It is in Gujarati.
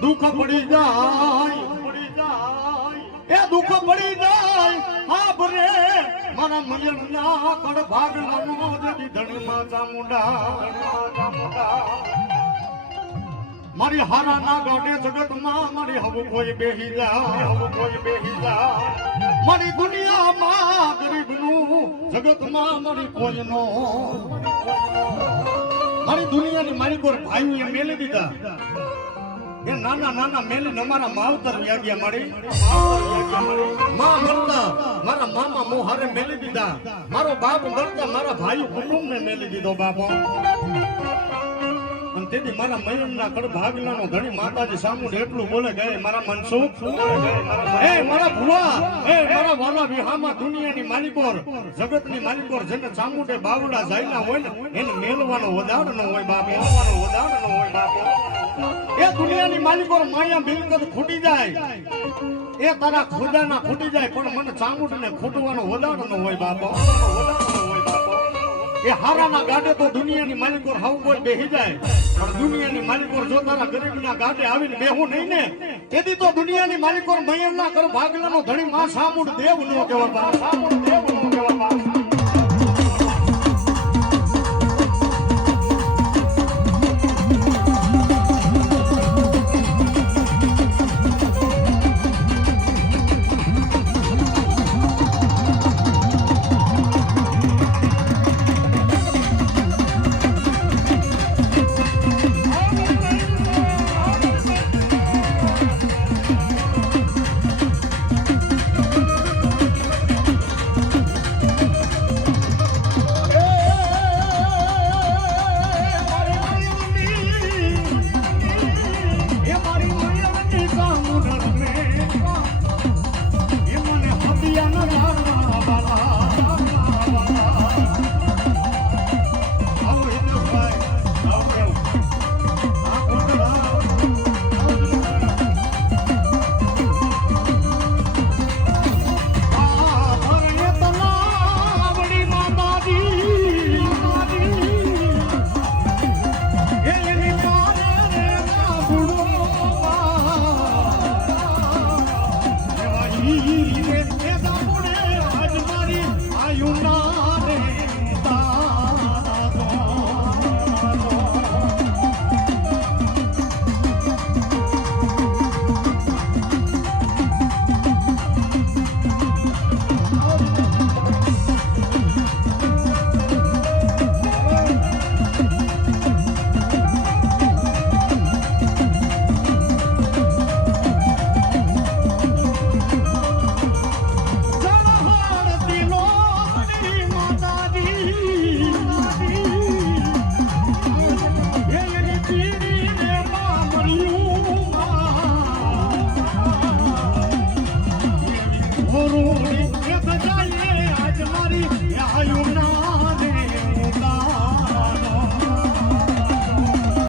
દુઃખ પડી જાય એ દુઃખ પડી જાય હા ભરે મારા મયરના કડ ભાગ નમો દેવી ધણીમાં ચામુંડા મારી હારા ના ગાડે જગતમાં મારી હવે કોઈ બેહી જા મારી દુનિયામાં ગરીબનું જગતમાં મારી કોઈ નો મારી દુનિયાની મારી કોઈ ભાઈઓ એ મેલી દીધા એ નાના નાના મેલી અમારા માવતર વ્યાગ્યા મારી માં મરતા મારા મામા મોહારે મેલી દીધા મારો બાપ મરતા મારા ભાઈ કુટુંબ ને મેલી દીધો બાપો અને તેથી મારા મયરના કડ ભાગલાનો ધણી માતાજી સામું એટલું બોલે ગયે મારા મનસુખ એ મારા ભુવા એ મારા વાલા વિહામાં દુનિયાની માલિકોર જગતની માલિકોર જેને ચામુંડે બાવડા જાયલા હોય ને એને મેલવાનો વદાડ ન હોય બાપો એ દુનિયાની માલિકોર માયા મિલકત ખૂટી જાય એ તારા ખુદાના ખૂટી જાય પણ મને ચામુંડને ખૂટવાનો વદાડ ન હોય બાપો એ હારાના ગાડે તો દુનિયાની માલિકોર હાવ કોઈ બેહી જાય પણ દુનિયાની માલિકોર જો તારા ગરીબના ગાડે આવીને બેહું નહીં ને તેથી તો દુનિયાની માલિકોર મયરના કર ભાગલાનો ધણી માં સામુંડ દેવ નો કહેવાય સામુંડ દેવ નો કહેવાય You